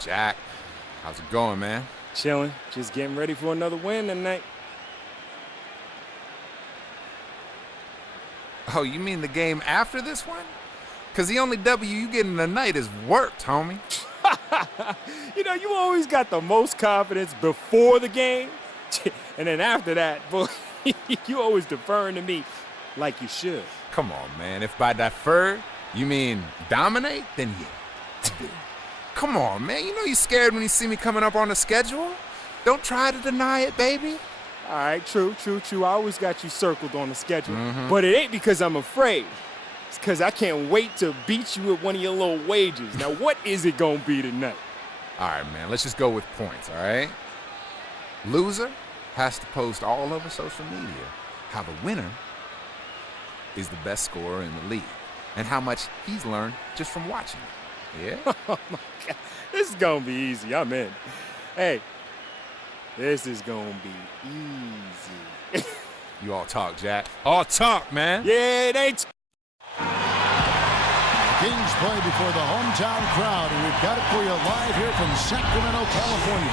Jack, how's it going, man? Chilling. Just getting ready for another win tonight. Oh, you mean the game after this one? Because the only W you getting tonight is worked, homie. You know, you always got the most confidence before the game. And then after that, boy, you always deferring to me like you should. Come on, man. If by defer you mean dominate, then yeah. Come on, man. You know you scared when you see me coming up on the schedule. Don't try to deny it, baby. All right, true. I always got you circled on the schedule. But it ain't because I'm afraid. It's because I can't wait to beat you with one of your little wagers. Now, what is it going to be tonight? All right, man. Let's just go with points, all right? Loser has to post all over social media how the winner is the best scorer in the league and how much he's learned just from watching it. Yeah? Oh, my God. This is going to be easy. I'm in. Hey, this is going to be easy. You all talk, Jack. All talk, man. Yeah, it ain't. Kings play before the hometown crowd, and we've got it for you live here from Sacramento, California.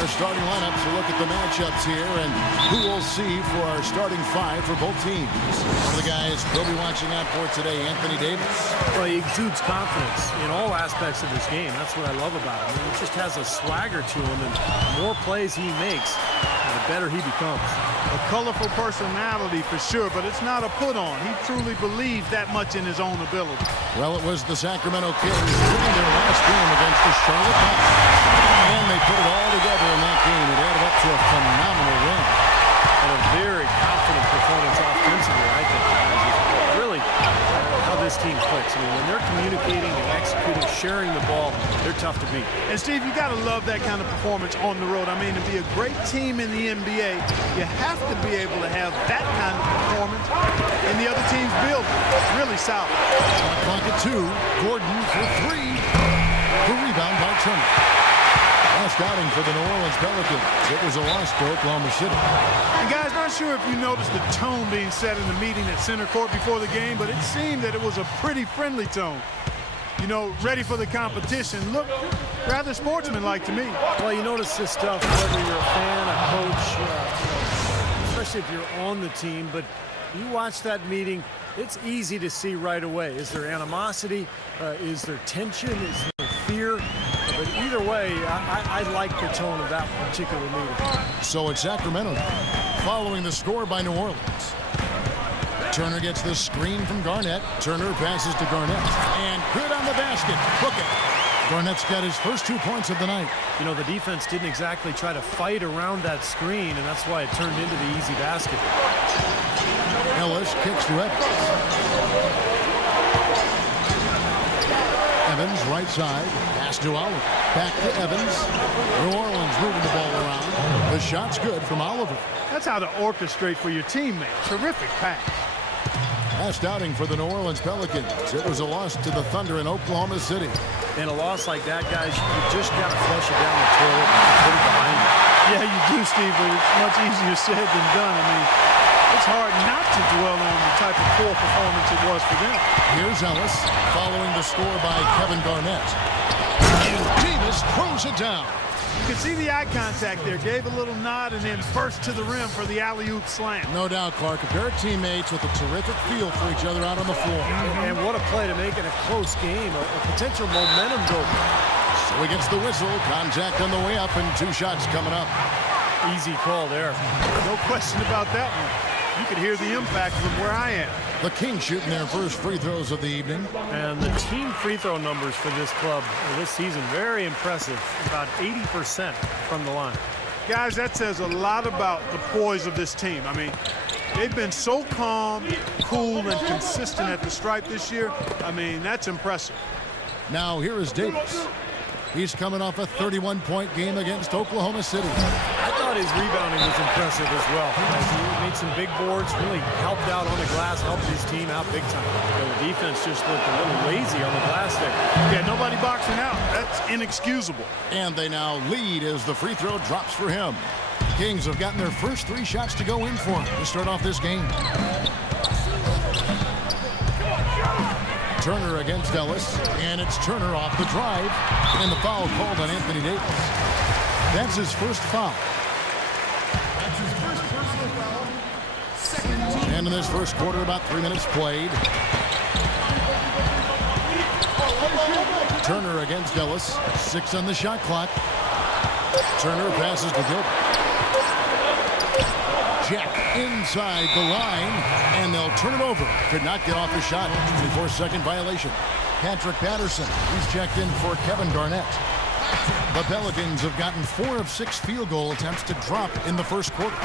Our starting lineups, a look at the matchups here and who we'll see for our starting five for both teams. One of the guys we'll be watching out for today, Anthony Davis. Well, he exudes confidence in all aspects of his game. That's what I love about him. He just has a swagger to him, and the more plays he makes, the better he becomes. A colorful personality for sure, but it's not a put-on. He truly believes that much in his own ability. Well, it was the Sacramento Kings winning their last game against the Charlotte Hornets. And they put it all together in that game. It added up to a phenomenal win. And a very confident performance offensively, I think. Really, how this team clicks. I mean, when they're communicating and executing, sharing the ball, they're tough to beat. And, Steve, you got to love that kind of performance on the road. I mean, to be a great team in the NBA, you have to be able to have that kind of performance in the other team's building. Really solid. Clock at 2. Gordon for 3. The rebound by Turner. Last outing for the New Orleans Pelicans. It was a loss to Oklahoma City. And guys, not sure if you noticed the tone being set in the meeting at center court before the game, but it seemed that it was a pretty friendly tone. You know, ready for the competition. Look, rather sportsmanlike to me. Well, you notice this stuff whether you're a fan, a coach, especially if you're on the team. But you watch that meeting, it's easy to see right away. Is there animosity? Is there tension? Is there fear? But either way, I like the tone of that particular meeting. So it's Sacramento following the score by New Orleans. Turner gets the screen from Garnett. Turner passes to Garnett. And good on the basket. Book it. Garnett's got his first 2 points of the night. You know, the defense didn't exactly try to fight around that screen, and that's why it turned into the easy basket. Ellis kicks to Evans. Evans right side. Pass to Oliver. Back to Evans. New Orleans moving the ball around. The shot's good from Oliver. That's how to orchestrate for your teammate. Terrific pass. Last outing for the New Orleans Pelicans. It was a loss to the Thunder in Oklahoma City. And a loss like that, guys, you just got to flush it down the toilet and put it behind you. Yeah, you do, Steve, but it's much easier said than done. I mean, it's hard not to dwell on the type of poor performance it was for them. Here's Ellis following the score by Kevin Garnett. And Davis throws it down. You can see the eye contact there. Gave a little nod and then burst to the rim for the alley-oop slam. No doubt, Clark. A pair of teammates with a terrific feel for each other out on the floor. And what a play to make it a close game. A potential momentum builder. So he gets the whistle. Contact on the way up and 2 shots coming up. Easy call there. No question about that one. You could hear the impact from where I am. The Kings shooting their first free throws of the evening. And the team free throw numbers for this club this season, very impressive. About 80% from the line. Guys, that says a lot about the poise of this team. I mean, they've been so calm, cool, and consistent at the stripe this year. I mean, that's impressive. Now here is Davis. He's coming off a 31-point game against Oklahoma City. I thought his rebounding was impressive as well. He made some big boards, really helped out on the glass, helped his team out big time. The defense just looked a little lazy on the glass there. Yeah, nobody boxing out. That's inexcusable. And they now lead as the free throw drops for him. Kings have gotten their first 3 shots to go in for him to start off this game. Turner against Ellis, and it's Turner off the drive, and the foul called on Anthony Davis. That's his first foul. That's his first personal foul. Second team. And in this first quarter, about 3 minutes played. Turner against Ellis, 6 on the shot clock. Turner passes to Gilbert. Jack inside the line, and they'll turn it over. Could not get off the shot. 24-second violation. Patrick Patterson, he's checked in for Kevin Garnett. The Pelicans have gotten 4 of 6 field goal attempts to drop in the first quarter.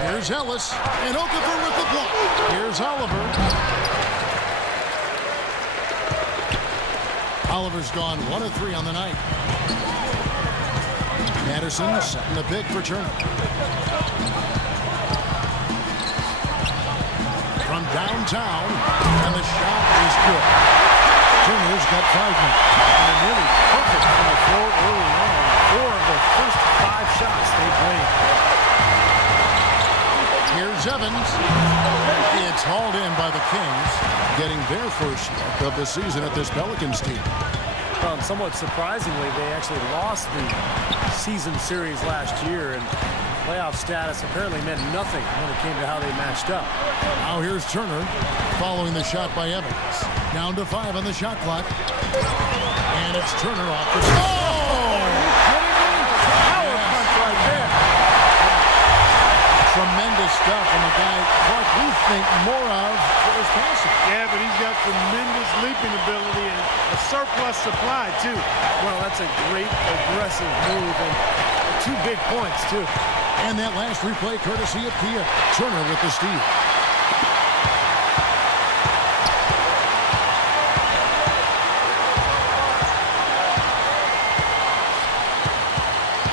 Here's Ellis, and Okafor with the block. Here's Oliver. Oliver's gone 1 of 3 on the night. Patterson setting the pick for Turner. From downtown, and the shot is good. Turner's got 5 minutes. And really perfect from the floor early on. 4 of the first 5 shots they played. Here's Evans. It's hauled in by the Kings, getting their first look of the season at this Pelicans team. Somewhat surprisingly, they actually lost the season series last year, and playoff status apparently meant nothing when it came to how they matched up. Now here's Turner following the shot by Evans. Down to 5 on the shot clock. And it's Turner off the top. Oh! Power punch right there. Tremendous stuff from a guy, Clark, we think more of for his passing. Yeah, but he's got tremendous leaping ability and a surplus supply, too. Well, that's a great aggressive move, and 2 big points, too. And that last replay courtesy of Kia. Turner with the steal.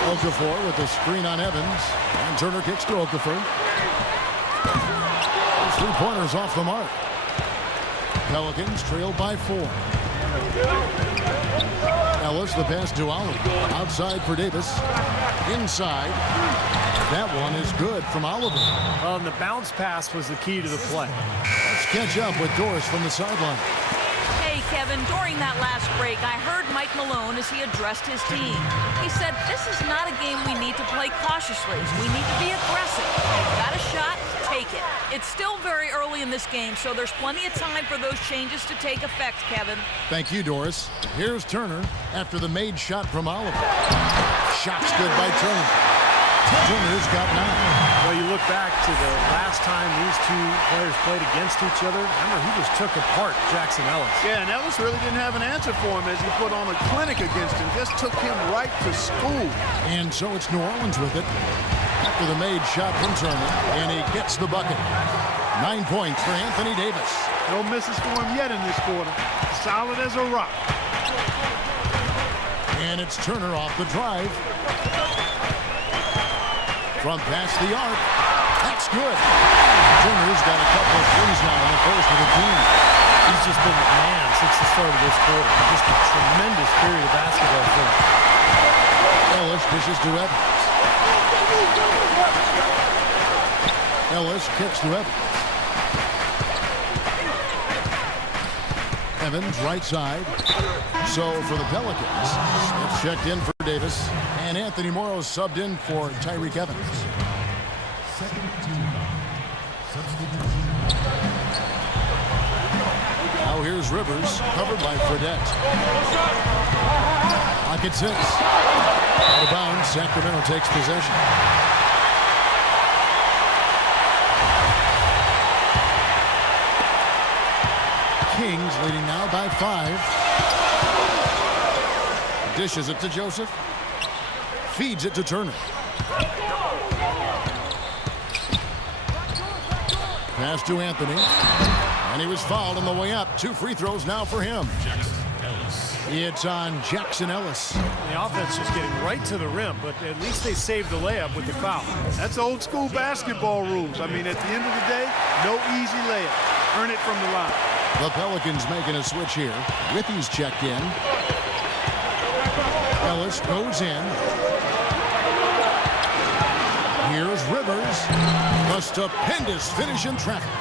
Okafor with the screen on Evans. And Turner kicks to Okafor. 3-pointers off the mark. Pelicans trailed by 4. Ellis, the pass to Oliver. Outside for Davis. Inside. That one is good from Oliver. And the bounce pass was the key to the play. Let's catch up with Doris from the sideline. Hey, Kevin, during that last break, I heard Mike Malone as he addressed his team. He said, this is not a game we need to play cautiously. We need to be aggressive. If you've got a shot, take it. It's still very early in this game, so there's plenty of time for those changes to take effect, Kevin. Thank you, Doris. Here's Turner after the made shot from Oliver. Shot's good by Turner. Turner's got 9. Well, you look back to the last time these 2 players played against each other. Remember, he just took apart Jackson Ellis. Yeah, and Ellis really didn't have an answer for him as he put on a clinic against him. Just took him right to school. And so it's New Orleans with it. After the made shot from Turner, and he gets the bucket. 9 points for Anthony Davis. No misses for him yet in this quarter. Solid as a rock. And it's Turner off the drive. From past the arc. That's good. Turner's got a couple of threes now in the first for the team. He's just been the man since the start of this quarter. Just a tremendous period of basketball for him. Ellis dishes to Evans. Ellis kicks to Evans. Evans right side. So for the Pelicans, it's checked in for Davis, and Anthony Morrow subbed in for Tyreek Evans. Second team. Now here's Rivers, covered by Fredette. Pocket 6. Out of bounds, Sacramento takes possession. Kings leading now by 5. Dishes it to Joseph. Feeds it to Turner. Pass to Anthony. And he was fouled on the way up. 2 free throws now for him. It's on Jackson Ellis. The offense just getting right to the rim, but at least they saved the layup with the foul. That's old school basketball rules. I mean, at the end of the day, no easy layup. Earn it from the line. The Pelicans making a switch here. Withey's checked in. Ellis goes in. Here's Rivers. A stupendous finish in traffic.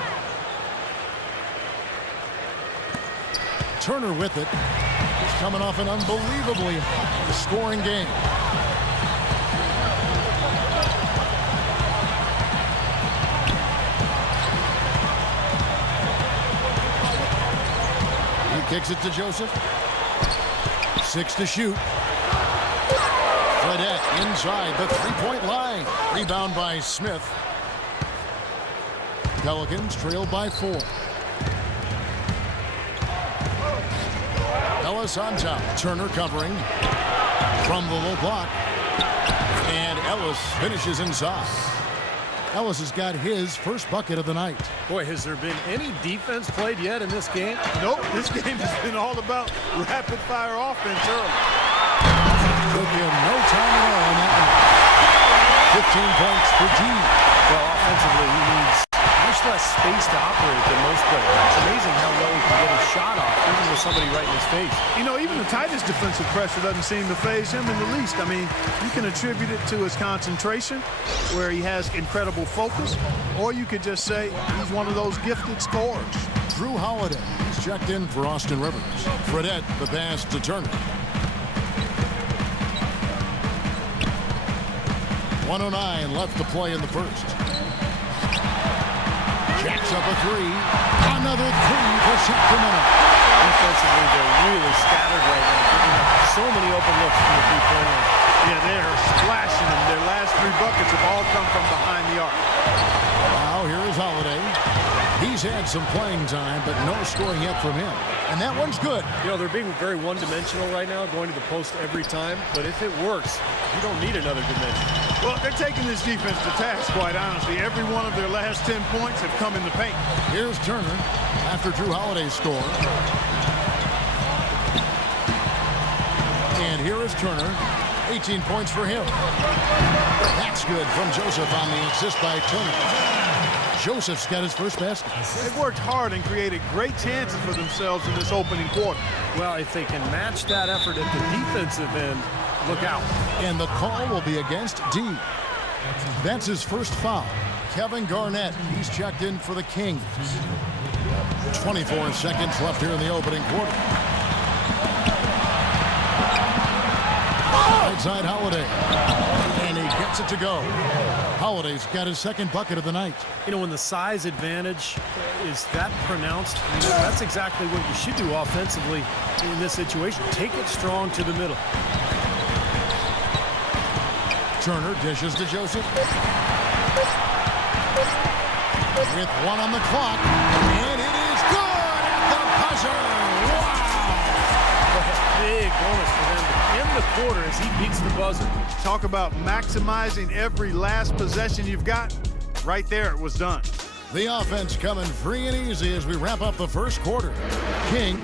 Turner with it. He's coming off an unbelievably scoring game. He kicks it to Joseph. 6 to shoot. Fredette inside the three-point line. Rebound by Smith. Pelicans trailed by 4. Ellis on top. Turner covering from the low block. And Ellis finishes inside. Ellis has got his first bucket of the night. Boy, has there been any defense played yet in this game? Nope, this game has been all about rapid-fire offense early. Took him no time at all on that one. 15 points for G. Well, offensively, he needs much less space to operate than most players. It's amazing how well he can get his shot off, even with somebody right in his face. You know, even the tightest defensive pressure doesn't seem to faze him in the least. I mean, you can attribute it to his concentration, where he has incredible focus, or you could just say he's one of those gifted scorers. Drew Holiday. He's checked in for Austin Rivers. Fredette, the pass to Turner. 1:09 left to play in the first. Jacks up a 3. Another 3 for Sacramento. Defensively, they're really scattered right now, giving up so many open looks from the three-point line. Yeah, they're splashing them. Their last 3 buckets have all come from behind the arc. Now here is Holiday. He's had some playing time, but no scoring yet from him. And that one's good. You know, they're being very one-dimensional right now, going to the post every time. But if it works, you don't need another dimension. Well, they're taking this defense to task, quite honestly. Every one of their last 10 points have come in the paint. Here's Turner after Drew Holiday's score. And here is Turner. 18 points for him. That's good from Joseph on the assist by Turner. Joseph's got his first basket. They've worked hard and created great chances for themselves in this opening quarter. Well, if they can match that effort at the defensive end, look out. And the call will be against D. That's his first foul. Kevin Garnett, he's checked in for the Kings. 24 seconds left here in the opening quarter. Right side Holiday. And he gets it to go. Holiday's got his second bucket of the night. You know, when the size advantage is that pronounced, that's exactly what you should do offensively in this situation. Take it strong to the middle. Turner dishes to Joseph. With 1 on the clock. And it is good at the buzzer. Wow! Big bonus for them to end the quarter as he beats the buzzer. Talk about maximizing every last possession you've got. Right there, it was done. The offense coming free and easy as we wrap up the first quarter. King.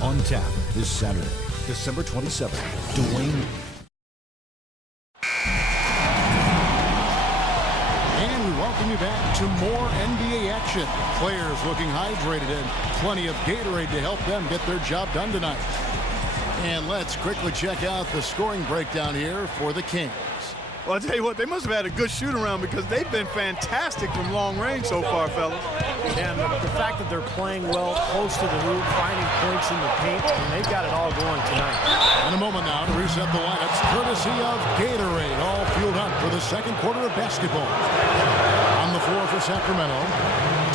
On tap this Saturday, December 27th, Dwayne. And we welcome you back to more NBA action. Players looking hydrated and plenty of Gatorade to help them get their job done tonight. And let's quickly check out the scoring breakdown here for the Kings. Well, I'll tell you what, they must have had a good shoot-around because they've been fantastic from long range so far, fellas. And the fact that they're playing well close to the hoop, finding points in the paint, and they've got it all going tonight. In a moment now to reset the lineups, courtesy of Gatorade, all fueled up for the second quarter of basketball. On the floor for Sacramento,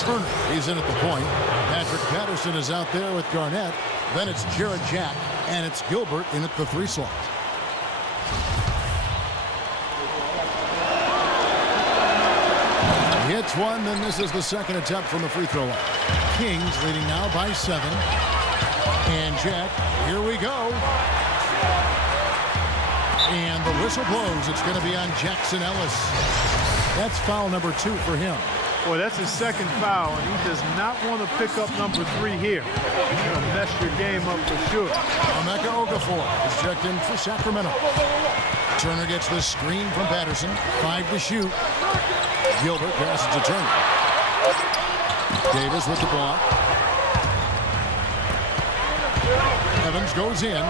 Turner, he's in at the point. Patrick Patterson is out there with Garnett. Then it's Jarrett Jack, and it's Gilbert in at the 3 slot. Hits one, then this is the second attempt from the free throw line. Kings leading now by 7. And Jack, here we go. And the whistle blows. It's going to be on Jackson Ellis. That's foul number 2 for him. Boy, that's his second foul, and he does not want to pick up number 3 here. You're going to mess your game up for sure. Emeka Okafor is checked in for Sacramento. Turner gets the screen from Patterson. 5 to shoot. Gilbert passes to Turner. Davis with the block. Evans goes in.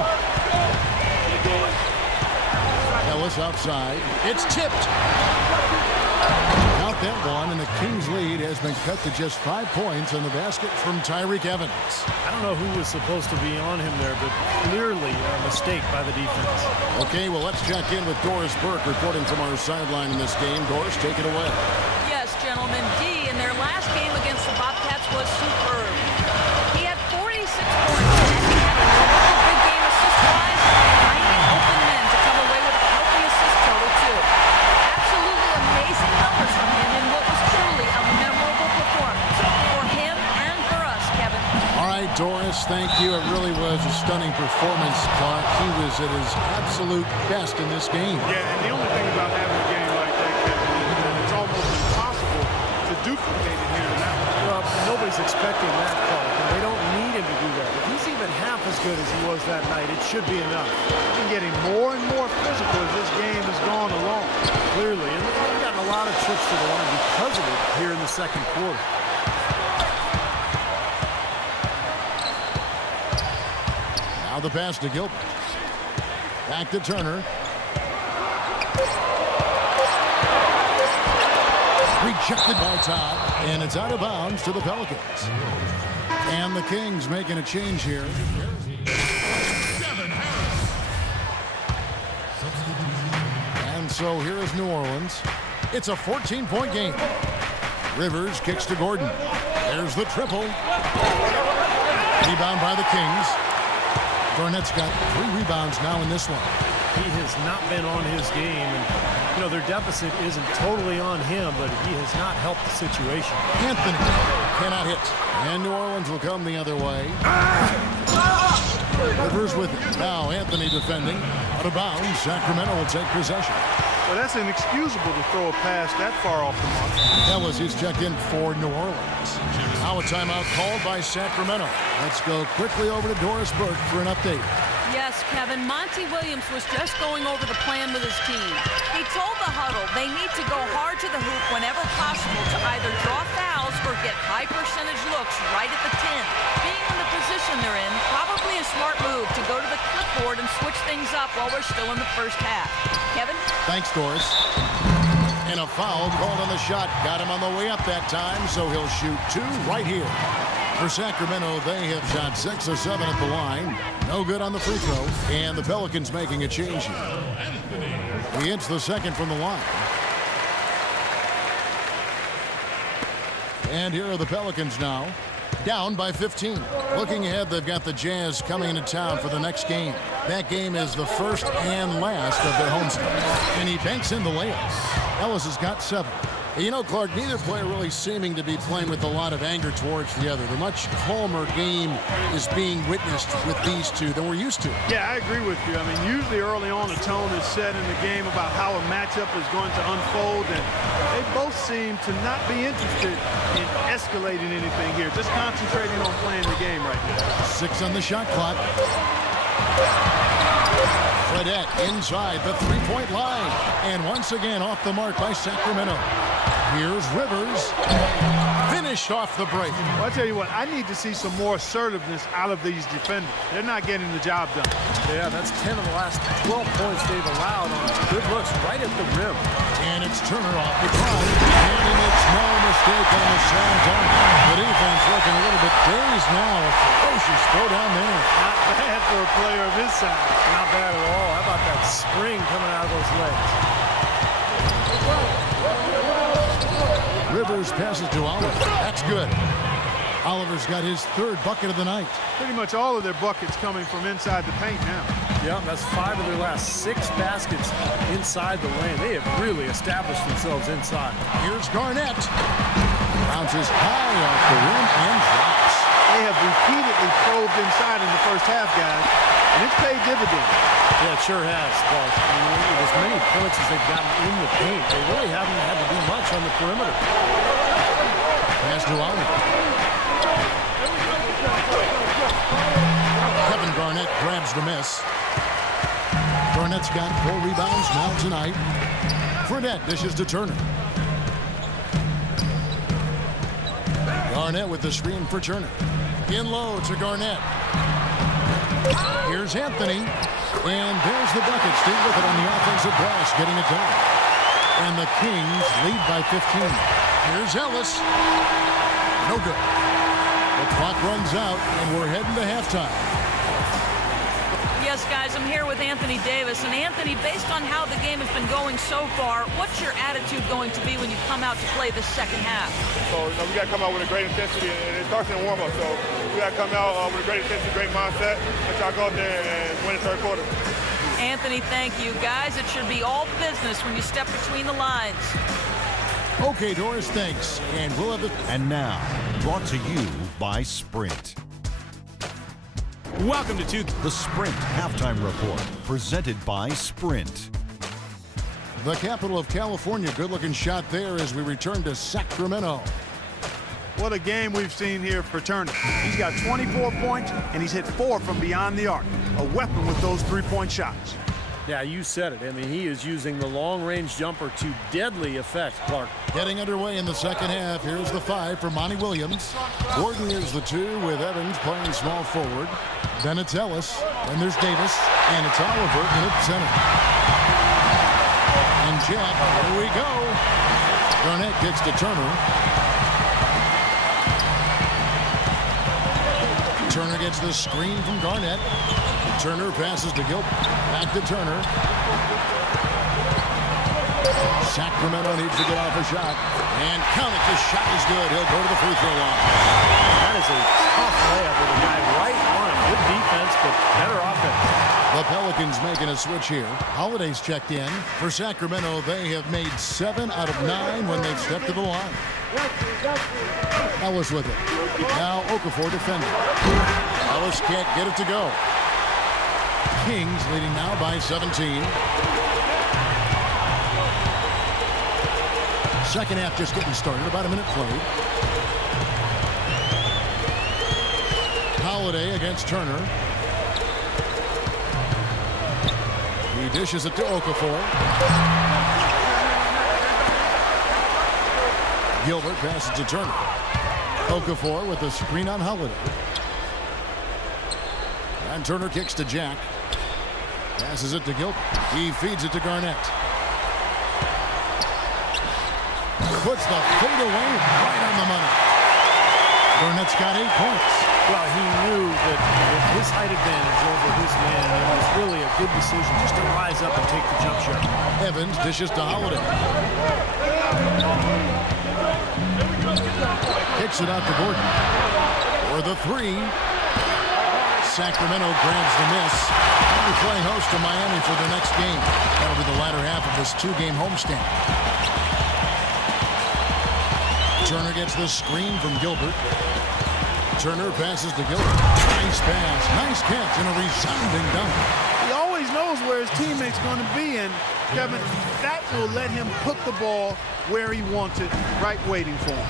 Ellis outside. It's tipped. Now got that one, and the Kings lead has been cut to just 5 points on the basket from Tyreek Evans. I don't know who was supposed to be on him there, but clearly a mistake by the defense. Okay, well, let's check in with Doris Burke reporting from our sideline in this game. Doris, take it away. Yes, gentlemen. D in their last game against the Bobcats was superb. He had 46 points, and he had another big game assist-wise, finding open men to come away with a healthy assist total, too. Absolutely amazing numbers from him in what was truly a memorable performance for him and for us, Kevin. All right, Doris, thank you. It really was a stunning performance, Clark. He was at his absolute best in this game. Yeah, and the only thing about having a game like that, Kevin, is that it's almost impossible to duplicate it here tonight. Well, nobody's expecting that, Clark, and they don't need him to do that. If he's even half as good as he was that night, it should be enough. He's been getting more and more physical as this game has gone along. Clearly, and they've gotten a lot of trips to the line because of it here in the second quarter. Now the pass to Gilbert. Back to Turner. Rejected by Todd, and it's out of bounds to the Pelicans. And the Kings making a change here. And so here is New Orleans. It's a 14-point game. Rivers kicks to Gordon. There's the triple. Rebound by the Kings. Garnett's got 3 rebounds now in this one. He has not been on his game, and you know their deficit isn't totally on him, but he has not helped the situation. Anthony cannot hit, and New Orleans will come the other way. Rivers with it. Now Anthony defending. Out of bounds. Sacramento will take possession. Well, that's inexcusable to throw a pass that far off the mark. Ellis is checked in for New Orleans. Now a timeout called by Sacramento. Let's go quickly over to Doris Burke for an update. Yes, Kevin, Monty Williams was just going over the plan with his team. He told the huddle they need to go hard to the hoop whenever possible to either draw fouls or get high percentage looks right at the 10. Being in the position they're in, probably a smart move to go to the clipboard and switch things up while we're still in the first half. Kevin? Thanks, Doris. And a foul called on the shot. Got him on the way up that time, so he'll shoot 2 right here. For Sacramento, they have shot 6 of 7 at the line. No good on the free throw. And the Pelicans making a change here. He hits the second from the line. And here are the Pelicans now. Down by 15. Looking ahead, they've got the Jazz coming into town for the next game. That game is the first and last of their homestand. And he banks in the layup. Ellis has got 7. You know, Clark, neither player really seeming to be playing with a lot of anger towards the other. The much calmer game is being witnessed with these two than we're used to. Yeah, I agree with you. I mean, usually early on a tone is set in the game about how a matchup is going to unfold, and they both seem to not be interested in escalating anything here, just concentrating on playing the game right now. 6 on the shot clock. Fredette inside the 3-point line. And once again off the mark by Sacramento. Here's Rivers. Finished off the break. Well, I tell you what, I need to see some more assertiveness out of these defenders. They're not getting the job done. Yeah, that's 10 of the last 12 points they've allowed on good looks right at the rim. And it's Turner off the drive. And he makes no mistake on the slam dunk. The defense looking a little bit dazed now. A ferocious throw down there. Not bad for a player of his size. Not bad at all. How about that spring coming out of those legs? Rivers passes to Oliver. That's good. Oliver's got his 3rd bucket of the night. Pretty much all of their buckets coming from inside the paint now. Yeah, that's 5 of their last 6 baskets inside the lane. They have really established themselves inside. Here's Garnett. Bounces high off the rim and drops. They have repeatedly probed inside in the first half, guys, and it's paid dividends. Yeah, it sure has, Clark. I mean, with as many points as they've gotten in the paint, they really haven't had to do much on the perimeter. Pass to Oliver. Kevin Garnett grabs the miss. Garnett's got 4 rebounds now tonight. Fredette dishes to Turner. Garnett with the screen for Turner. In low to Garnett. Here's Anthony. And there's the bucket. Steve with it on the offensive glass, getting it done. And the Kings lead by 15. Here's Ellis. No good. The clock runs out, and we're heading to halftime. Yes, guys, I'm here with Anthony Davis. And Anthony, based on how the game has been going so far, what's your attitude going to be when you come out to play the second half? So, we got to come out with a great intensity, and it starts in the warm-up. So, we got to come out with a great intensity, great mindset, and try to go out there and win the third quarter. Anthony, thank you. Guys, it should be all business when you step between the lines. Okay, Doris, thanks. And we'll have the... And now, brought to you by Sprint. Welcome to the Sprint Halftime Report, presented by Sprint. The capital of California, good-looking shot there as we return to Sacramento. What a game we've seen here for Turner. He's got 24 points, and he's hit 4 from beyond the arc. A weapon with those three-point shots. Yeah, you said it. I mean, he is using the long-range jumper to deadly effect, Clark. Getting underway in the second half. Here's the 5 for Monty Williams. Gordon is the 2 with Evans playing small forward. Then it's Ellis. Then there's Davis. And it's Oliver in at center. And Jack, here we go. Garnett kicks to Turner. Turner gets the screen from Garnett. Turner passes to Gilbert. Back to Turner. Sacramento needs to get off a shot. And count it. The shot is good. He'll go to the free throw line. That is a tough layup with a guy right on him. Good defense, but better offense. The Pelicans making a switch here. Holiday's checked in. For Sacramento, they have made 7 out of 9 when they've stepped to the line. Ellis with it. Now Okafor defending. Ellis can't get it to go. Kings leading now by 17. Second half just getting started. About a minute played. Holiday against Turner. He dishes it to Okafor. Gilbert passes to Turner. Okafor with the screen on Holiday. And Turner kicks to Jack. Passes it to Gilbert. He feeds it to Garnett. Puts the fade away right on the money. Garnett's got 8 points. Well, he knew that with his height advantage over his man, it was really a good decision just to rise up and take the jump shot. Evans dishes to Holiday. Kicks it out to Gordon. For the 3. Sacramento grabs the miss. They'll be playing host to Miami for their next game. That'll be the latter half of this 2-game homestand. Turner gets the screen from Gilbert. Turner passes to Gilbert. Nice pass. Nice catch and a resounding dunk. He always knows where his teammate's going to be, and Kevin, that will let him put the ball where he wants it, right waiting for him.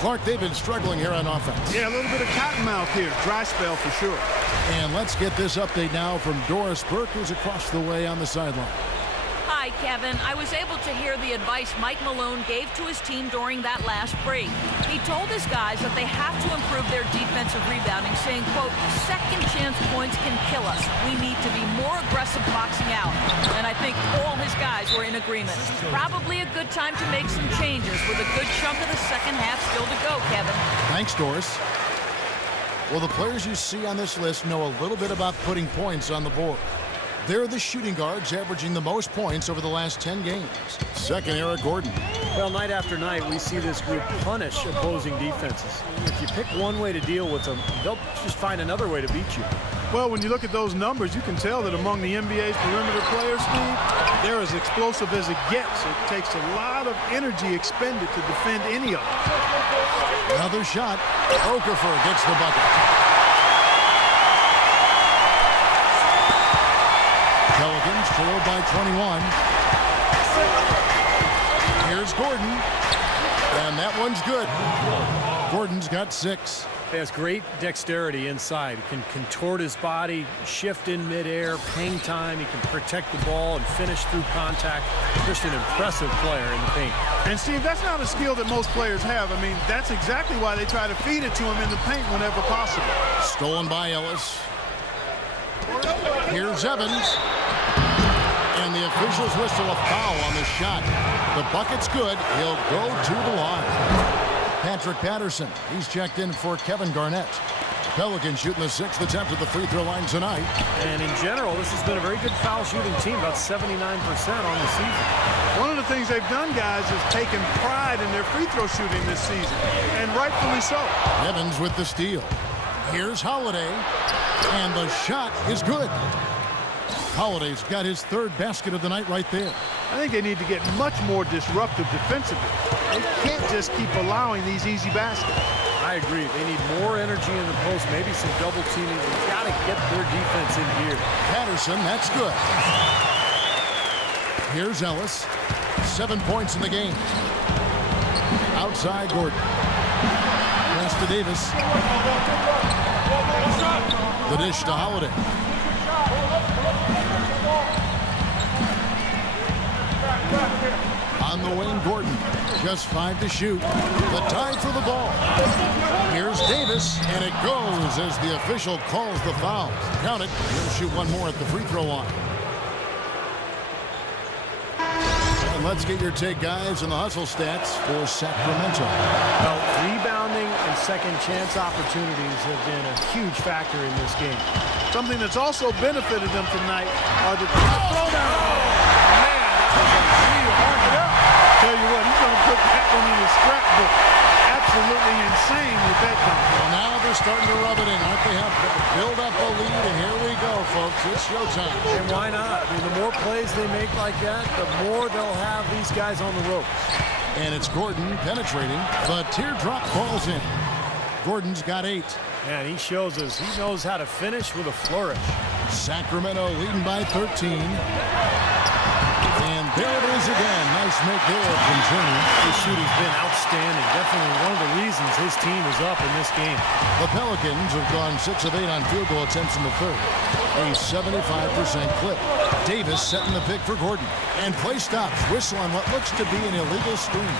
Clark, they've been struggling here on offense. Yeah, a little bit of cottonmouth here. Dry spell for sure. And let's get this update now from Doris Burke, who's across the way on the sideline. Hi, Kevin. I was able to hear the advice Mike Malone gave to his team during that last break. He told his guys that they have to improve their defensive rebounding, saying, quote, second chance points can kill us. We need to be more aggressive boxing out. And I think all his guys were in agreement. Probably a good time to make some changes with a good chunk of the second half still to go, Kevin. Thanks, Doris. Well, the players you see on this list know a little bit about putting points on the board. They're the shooting guards averaging the most points over the last 10 games. Second, Eric Gordon. Well, night after night, we see this group punish opposing defenses. If you pick one way to deal with them, they'll just find another way to beat you. Well, when you look at those numbers, you can tell that among the NBA's perimeter players, Steve, they're as explosive as it gets. It takes a lot of energy expended to defend any of them. Another shot. Okafor gets the bucket. Pelicans trailed by 21. Here's Gordon. And that one's good. Gordon's got 6. He has great dexterity inside. He can contort his body, shift in midair, hang time. He can protect the ball and finish through contact. Just an impressive player in the paint. And, Steve, that's not a skill that most players have. I mean, that's exactly why they try to feed it to him in the paint whenever possible. Stolen by Ellis. Here's Evans. And the officials whistle a foul on the shot. The bucket's good. He'll go to the line. Patrick Patterson, he's checked in for Kevin Garnett. Pelicans shooting the 6th attempt at the free throw line tonight. And in general, this has been a very good foul shooting team, about 79% on the season. One of the things they've done, guys, is taken pride in their free throw shooting this season, and rightfully so. Evans with the steal. Here's Holiday, and the shot is good. Holiday's got his 3rd basket of the night right there. I think they need to get much more disruptive defensively. They can't just keep allowing these easy baskets. I agree. They need more energy in the post, maybe some double teaming. They've got to get their defense in here. Patterson, that's good. Here's Ellis. 7 points in the game. Outside Gordon. Pass to Davis. The dish to Holiday. On the wing, Gordon. Just 5 to shoot. The tie for the ball. Here's Davis, and it goes as the official calls the foul. Count it. He'll shoot one more at the free throw line. And let's get your take, guys, on the hustle stats for Sacramento. Well, rebounding and second chance opportunities have been a huge factor in this game. Something that's also benefited them tonight are the throwdown. Tell you what, he's going to put that one in his scrapbook. Absolutely insane with that dunk. Well, now they're starting to rub it in, aren't they? Have build up a lead, and here we go, folks. It's showtime. And why not? I mean, the more plays they make like that, the more they'll have these guys on the ropes. And it's Gordon penetrating. The teardrop falls in. Gordon's got 8. And he shows us he knows how to finish with a flourish. Sacramento leading by 13. And there it is again. Nice make there from Turner. His shooting's been outstanding. Definitely one of the reasons his team is up in this game. The Pelicans have gone 6 of 8 on field goal attempts in the 3rd. A 75% clip. Davis setting the pick for Gordon. And play stops. Whistle on what looks to be an illegal screen.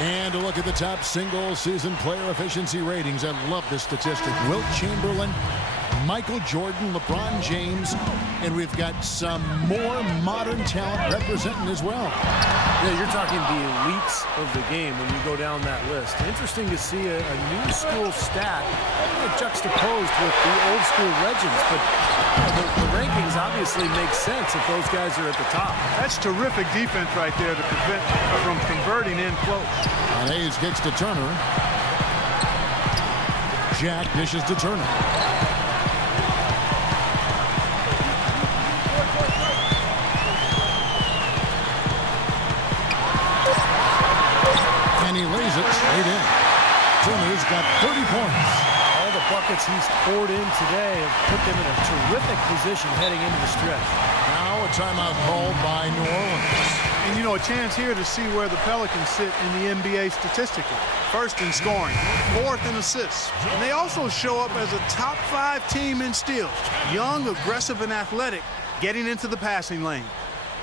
And a look at the top single-season player efficiency ratings. I love this statistic. Wilt Chamberlain, Michael Jordan, LeBron James, and we've got some more modern talent representing as well. Yeah, you're talking the elites of the game when you go down that list. Interesting to see a new school stat juxtaposed with the old school legends, but the rankings obviously make sense if those guys are at the top. That's terrific defense right there to prevent from converting in close. And Hayes kicks to Turner. Jack dishes to Turner. And he lays it straight in. Turner's got 30 points. All the buckets he's poured in today have put them in a terrific position heading into the stretch. Now a timeout called by New Orleans. And, you know, a chance here to see where the Pelicans sit in the NBA statistically. 1st in scoring, 4th in assists. And they also show up as a top 5 team in steals. Young, aggressive, and athletic, getting into the passing lane.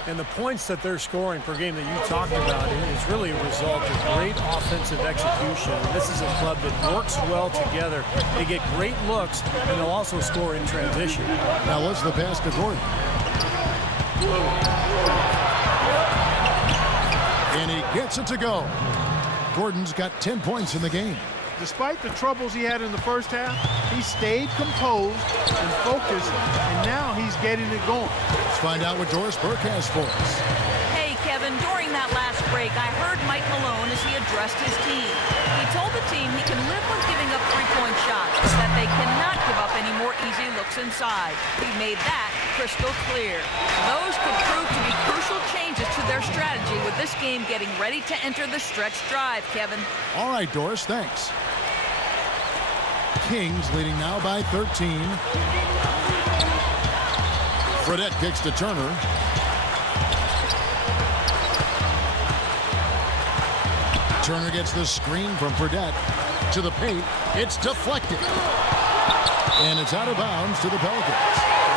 And the points that they're scoring per game that you talked about is really a result of great offensive execution. And this is a club that works well together. They get great looks, and they'll also score in transition. Now what's the pass to Gordon? And he gets it to go. Gordon's got 10 points in the game. Despite the troubles he had in the first half, he stayed composed and focused, and now he's getting it going. Let's find out what Doris Burke has for us. Hey, Kevin, during that last break, I heard Mike Malone as he addressed his team. He told the team he can live with giving up three-point shots, but that they cannot give up any more easy looks inside. He made that crystal clear. Those could prove to be crucial changes to their strategy with this game getting ready to enter the stretch drive, Kevin. All right, Doris, thanks. Kings leading now by 13. Fredette kicks to Turner. Turner gets the screen from Fredette to the paint. It's deflected. And it's out of bounds to the Pelicans.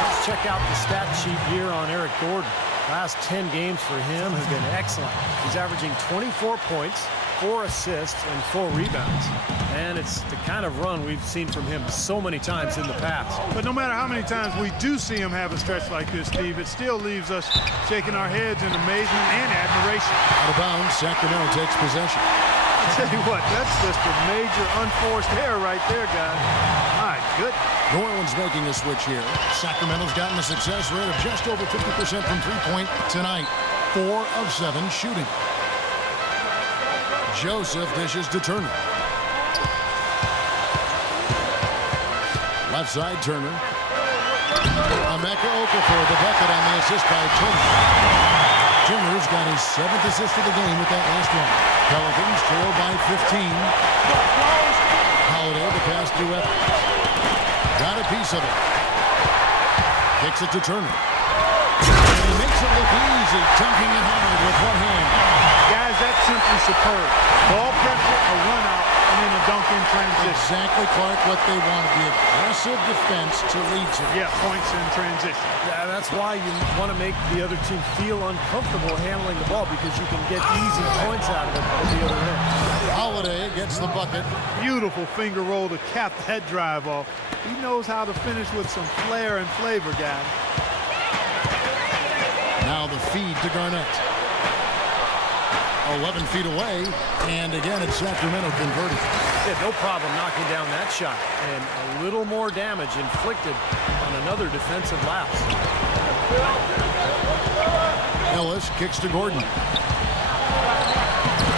Let's check out the stat sheet here on Eric Gordon. Last 10 games for him have been excellent. He's averaging 24 points, 4 assists and 4 rebounds. And it's the kind of run we've seen from him so many times in the past. But no matter how many times we do see him have a stretch like this, Steve, it still leaves us shaking our heads in amazement and admiration. Out of bounds, Sacramento takes possession. I tell you what, that's just a major unforced error right there, guys. My goodness. New Orleans making a switch here. Sacramento's gotten a success rate of just over 50% from three-point tonight. 4 of 7 shooting. Joseph dishes to Turner. Left side, Turner. Emeka Okafor, the bucket on the assist by Turner. Turner's got his 7th assist of the game with that last one. Pelicans trail by 15. Holiday, the pass to Evans. Got a piece of it. Kicks it to Turner. And he makes it look easy, dunking it hard with one hand. Guys, that's simply superb. Ball pressure, a run out, and then a dunk in transition. Exactly, Clark, what they want. The aggressive defense to lead to. Yeah, points in transition. Yeah, that's why you want to make the other team feel uncomfortable handling the ball, because you can get easy points out of it at the other end. Holiday gets the bucket. Beautiful finger roll to cap that drive off. He knows how to finish with some flair and flavor, guys. Now the feed to Garnett. 11 feet away, and again it's Sacramento converted. Yeah, no problem knocking down that shot, and a little more damage inflicted on another defensive lapse. Ellis kicks to Gordon.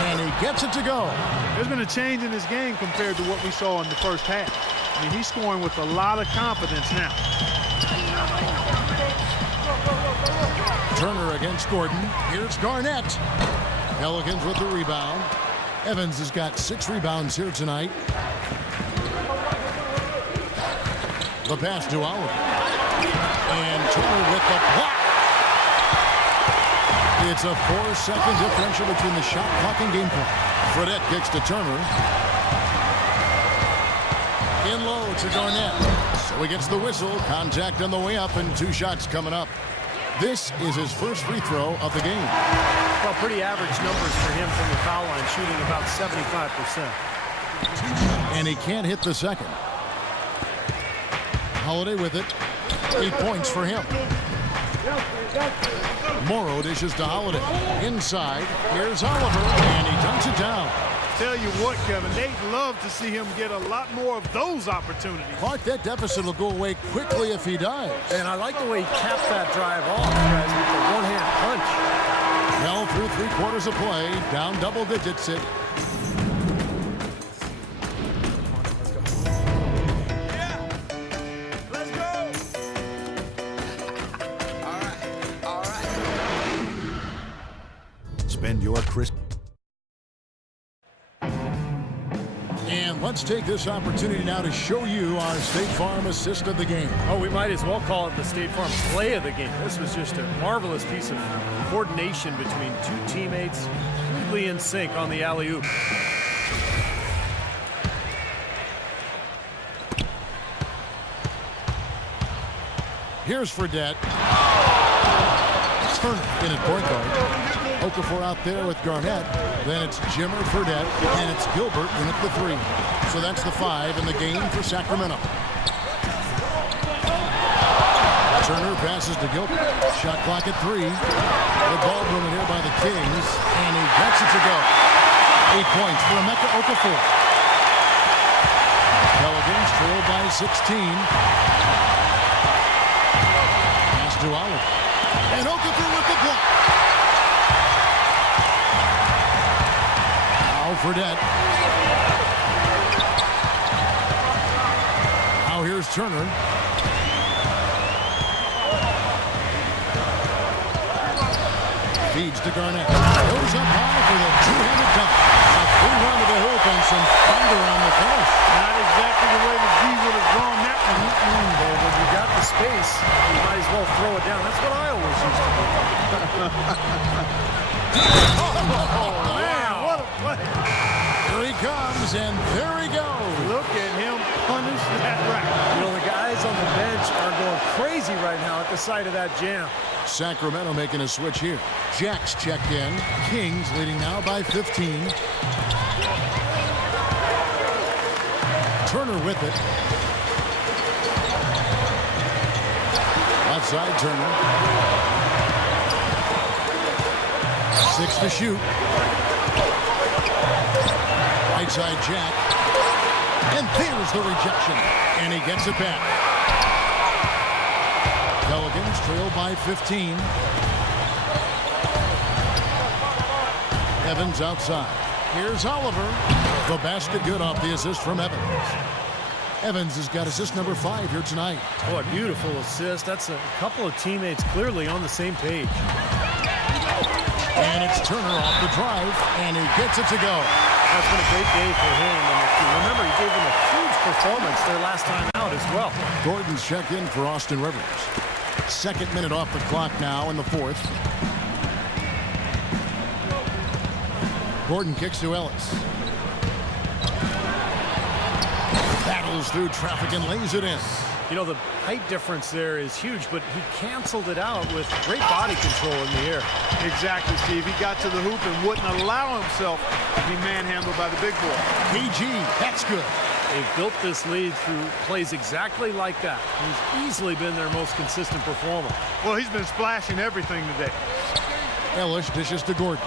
And he gets it to go. There's been a change in his game compared to what we saw in the first half. I mean, he's scoring with a lot of confidence now. Turner against Gordon. Here's Garnett. Pelicans with the rebound. Evans has got 6 rebounds here tonight. The pass to Oliver. And Turner with the block. It's a 4-second differential between the shot clock and game clock. Fredette kicks to Turner. In low to Garnett. So he gets the whistle. Contact on the way up, and 2 shots coming up. This is his first free throw of the game. Well, pretty average numbers for him from the foul line, shooting about 75%. And he can't hit the second. Holiday with it. 8 points for him. Morrow dishes to Holiday. Inside, here's Oliver, and he dunks it down. Tell you what, Kevin, they'd love to see him get a lot more of those opportunities. Clark, that deficit will go away quickly if he does. And I like the way he capped that drive off, guys, with the one-hand punch. Well, through 3/4 of play, down double digits it. Spend your Christmas. And let's take this opportunity now to show you our State Farm assist of the game. Oh, we might as well call it the State Farm play of the game. This was just a marvelous piece of coordination between 2 teammates, completely in sync on the alley-oop. Here's Fredette. Turner in at point guard. Okafor out there with Garnett. Then it's Jimmer, Fredette, and it's Gilbert in at the 3. So that's the 5 in the game for Sacramento. Turner passes to Gilbert. Shot clock at 3. The ball moving here by the Kings, and he gets it to go. 8 points for Emeka Okafor. Pelicans trail by 16. Pass to Oliver. And Okafor with the block. Now Fredette. Now here's Turner. Feeds to Garnett. Goes up high for the 2-handed dunk. A free run to the hoop and some thunder on the finish. Not exactly the way the D would have drawn that one. Well, when you got the space, you might as well throw it down. That's what I always used to do. Oh, man, what a play. Here he comes, and there he goes. Look at him punish that rack. You know, the guys on the bench are going crazy right now at the sight of that jam. Sacramento making a switch here. Jacks checked in. Kings leading now by 15. Turner with it. Outside Turner. 6 to shoot. Right side Jack. And there's the rejection. And he gets it back. Pelicans trail by 15. Evans outside. Here's Oliver. The basket good off the assist from Evans. Evans has got assist number 5 here tonight. Oh, a beautiful assist. That's a couple of teammates clearly on the same page. And it's Turner off the drive, and he gets it to go. That's been a great day for him. And if you remember, he gave them a huge performance their last time out as well. Gordon's checked in for Austin Rivers. 2nd minute off the clock now in the 4th. Gordon kicks to Ellis. Battles through traffic and lays it in. You know, the height difference there is huge, but he canceled it out with great body control in the air. Exactly, Steve. He got to the hoop and wouldn't allow himself to be manhandled by the big boy. KG, that's good. They've built this lead through plays exactly like that. He's easily been their most consistent performer. Well, he's been splashing everything today. Ellis dishes to Gordon.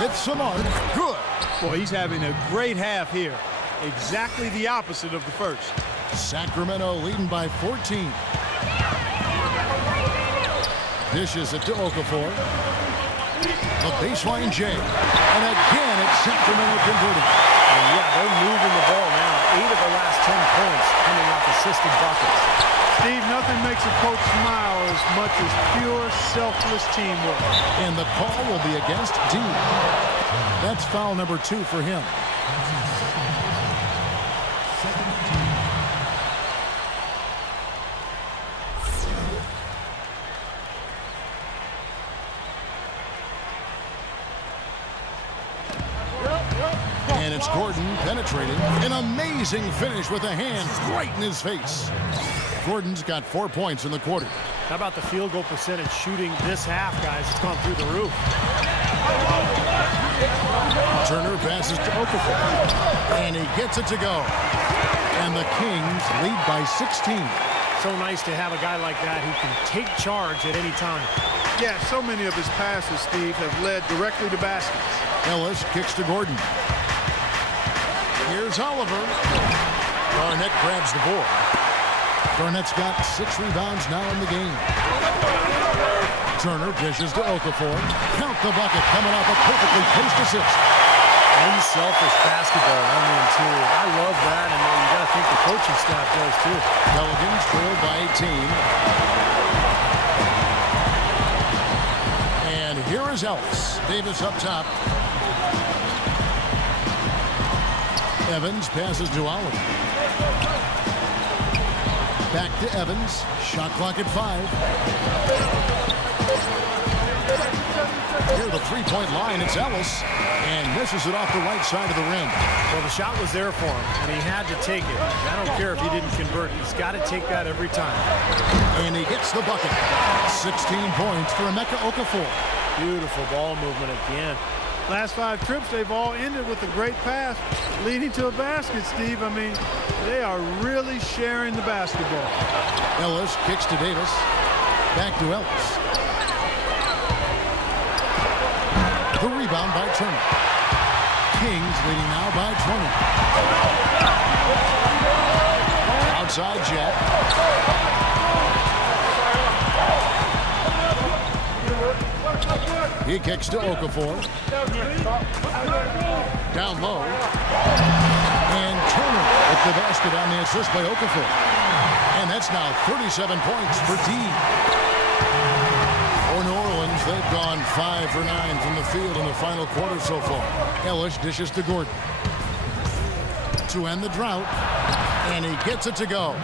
With some arc. Good. Well, he's having a great half here. Exactly the opposite of the first. Sacramento leading by 14. Dishes it to Okafor. The baseline J. And again, it's Sacramento converting. And yeah, they're moving the ball now. 8 of the last 10 points coming off assisted buckets. Steve, nothing makes a coach smile as much as pure, selfless teamwork. And the call will be against D. That's foul number 2 for him. And it's Gordon penetrating. An amazing finish with a hand right in his face. Gordon's got 4 points in the quarter. How about the field goal percentage shooting this half, guys? It's gone through the roof. Turner passes to Okafor. And he gets it to go. And the Kings lead by 16. So nice to have a guy like that who can take charge at any time. Yeah, so many of his passes, Steve, have led directly to baskets. Ellis kicks to Gordon. Here's Oliver. Garnett grabs the board. Garnett's got 6 rebounds now in the game. Turner dishes to Okafor. Count the bucket coming off a perfectly placed assist. Unselfish basketball on the interior. I love that, and you got to think the coaching staff does too. Pelicans trail by 18. And here is Ellis. Davis up top. Evans passes to Oliver. Back to Evans. Shot clock at 5. Near the three-point line, it's Ellis. And misses it off the right side of the rim. Well, the shot was there for him, and he had to take it. I don't care if he didn't convert. He's got to take that every time. And he gets the bucket. 16 points for Emeka Okafor. Beautiful ball movement at the end. Last 5 trips, they've all ended with a great pass leading to a basket, Steve. I mean, they are really sharing the basketball. Ellis kicks to Davis. Back to Ellis. The rebound by Turner. Kings leading now by 20. Outside Jack. He kicks to Okafor. Down low. And Turner with the basket on the assist by Okafor. And that's now 37 points for D. For New Orleans, they've gone 5 for 9 from the field in the final quarter so far. Ellis dishes to Gordon. To end the drought. And he gets it to go.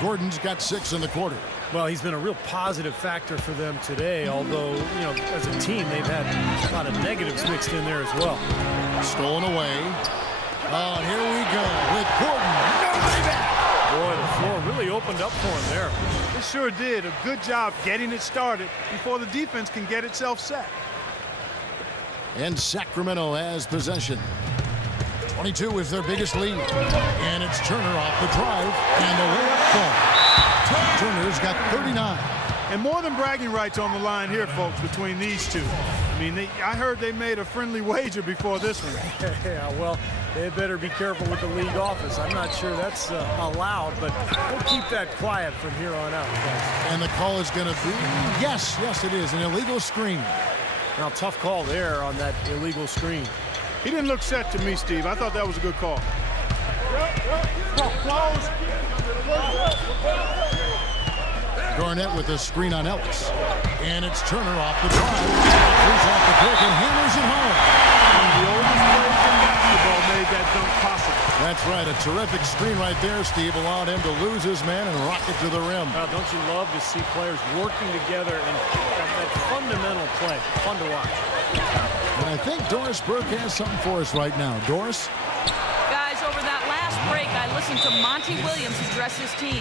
Gordon's got 6 in the quarter. Well, he's been a real positive factor for them today, although, you know, as a team, they've had a lot of negatives mixed in there as well. Stolen away. Oh, here we go with Gordon. Nobody back. Boy, the floor really opened up for him there. It sure did. A good job getting it started before the defense can get itself set. And Sacramento has possession. 22 is their biggest lead. And it's Turner off the drive. And the layup falls. Turner's got 39. And more than bragging rights on the line here, folks, between these two. I mean, I heard they made a friendly wager before this one. Yeah, well, they better be careful with the league office. I'm not sure that's allowed, but we'll keep that quiet from here on out, guys. And the call is going to be, yes, it is, an illegal screen. Now, tough call there on that illegal screen. He didn't look set to me, Steve. I thought that was a good call. Garnett with a screen on Ellis. And it's Turner off the drive. He's off the pick and hammers it home. And the oldest plays in basketball made that dunk possible. That's right. A terrific screen right there, Steve. Allowed him to lose his man and rock it to the rim. Don't you love to see players working together and that fundamental play? Fun to watch. And I think Doris Burke has something for us right now. Doris? Guys, over that last break, I listened to Monty Williams address his team.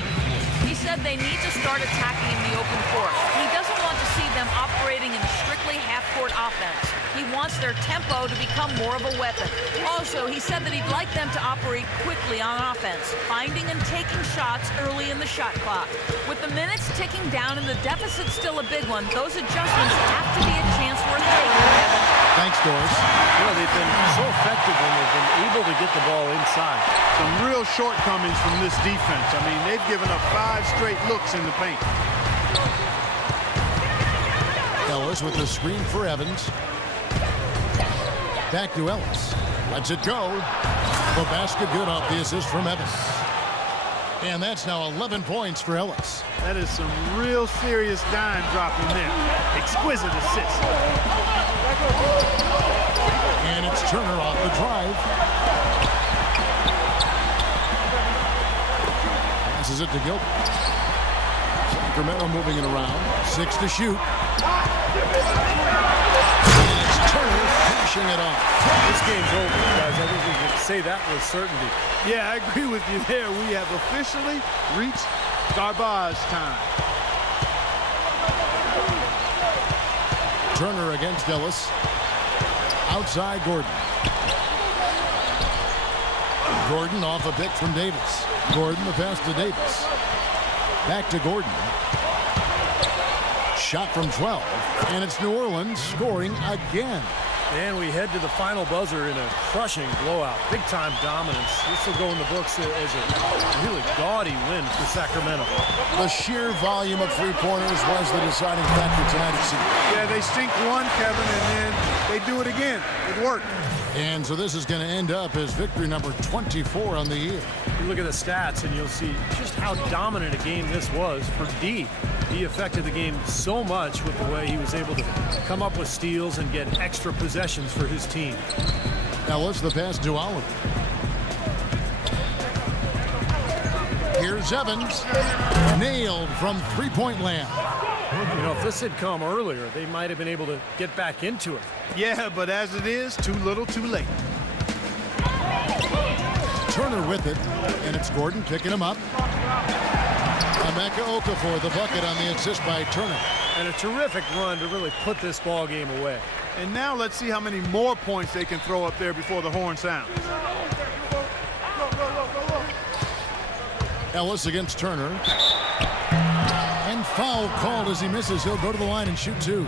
He said they need to start attacking in the open court. He doesn't want to see them operating in a strictly half-court offense. He wants their tempo to become more of a weapon. Also, he said that he'd like them to operate quickly on offense, finding and taking shots early in the shot clock. With the minutes ticking down and the deficit still a big one, those adjustments have to be a chance worth taking, Kevin. Thanks, Doris. You know, they've been so effective when they've been able to get the ball inside. Some real shortcomings from this defense. I mean, they've given up 5 straight looks in the paint. Ellis with the screen for Evans. Back to Ellis. Lets it go. The basket good off the assist from Evans. And that's now 11 points for Ellis. That is some real serious dime dropping there. Exquisite assist. And it's Turner off the drive. Passes it to Gilbert. Sacramento moving it around. 6 to shoot. And it's Turner finishing it off. This game's over, guys. I think we can say that with certainty. Yeah, I agree with you there. We have officially reached garbage time. Turner against Ellis. Outside Gordon. Gordon off a pick from Davis. Gordon the pass to Davis. Back to Gordon. Shot from 12. And it's New Orleans scoring again. And we head to the final buzzer in a crushing blowout. Big-time dominance. This will go in the books as a really gaudy win for Sacramento. The sheer volume of three-pointers was the deciding factor tonight, it seemed. Yeah, they sink one, Kevin, and then they do it again. It worked. And so this is going to end up as victory number 24 on the year. You look at the stats and you'll see just how dominant a game this was for D. He affected the game so much with the way he was able to come up with steals and get extra possessions for his team. Now what's the pass to Oliver? Here's Evans. Nailed from three-point land. You know, if this had come earlier, they might have been able to get back into it. Yeah, but as it is, too little, too late. Turner with it, and it's Gordon picking him up. Emeka Okafor the bucket on the assist by Turner. And a terrific run to really put this ball game away. And now let's see how many more points they can throw up there before the horn sounds. Ellis against Turner. And foul called as he misses. He'll go to the line and shoot 2.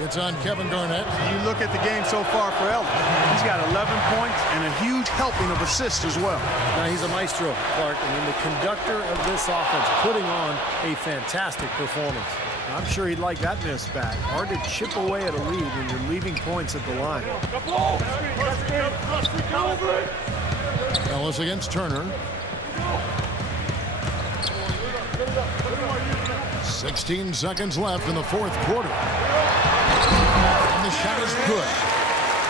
It's on Kevin Garnett. You look at the game so far for Ellis. He's got 11 points and a huge helping of assists as well. Now he's a maestro, Clark. I mean, the conductor of this offense, putting on a fantastic performance. I'm sure he'd like that miss back. Hard to chip away at a lead when you're leaving points at the line. Ellis against Turner. 16 seconds left in the fourth quarter. And the shot is good.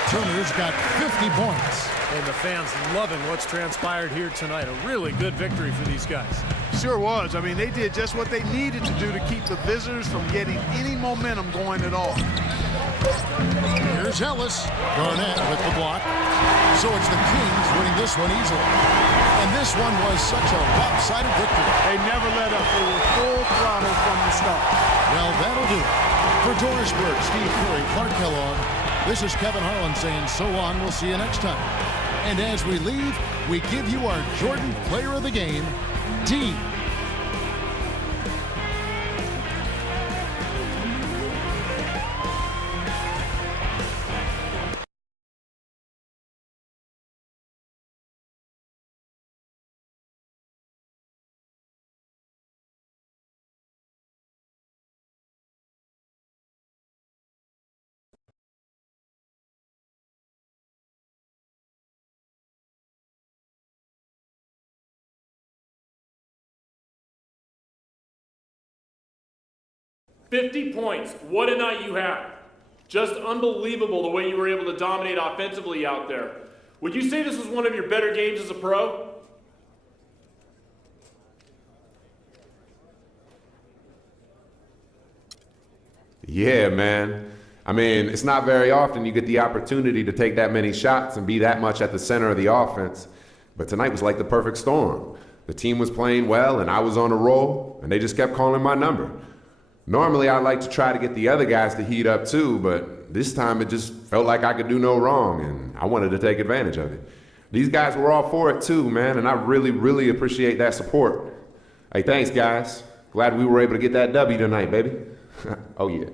Turner's got 50 points. And the fans loving what's transpired here tonight. A really good victory for these guys. Sure was. I mean, they did just what they needed to do to keep the visitors from getting any momentum going at all. Here's Ellis. Garnett with the block. So it's the Kings winning this one easily. And this one was such a lopsided victory. They never let up. They were full throttle from the start. Well, that'll do it. For Doris Burke, Steve Curry, Clark Kellogg, this is Kevin Harlan saying so long. We'll see you next time. And as we leave, we give you our Jordan Player of the Game, D. "50 points. What a night you had. Just unbelievable the way you were able to dominate offensively out there. Would you say this was one of your better games as a pro?" Yeah, man. I mean, it's not very often you get the opportunity to take that many shots and be that much at the center of the offense. But tonight was like the perfect storm. The team was playing well, and I was on a roll, and they just kept calling my number. Normally, I like to try to get the other guys to heat up too, but this time it just felt like I could do no wrong, and I wanted to take advantage of it. These guys were all for it too, man, and I really, really appreciate that support. Hey, thanks, guys. Glad we were able to get that W tonight, baby. Oh, yeah.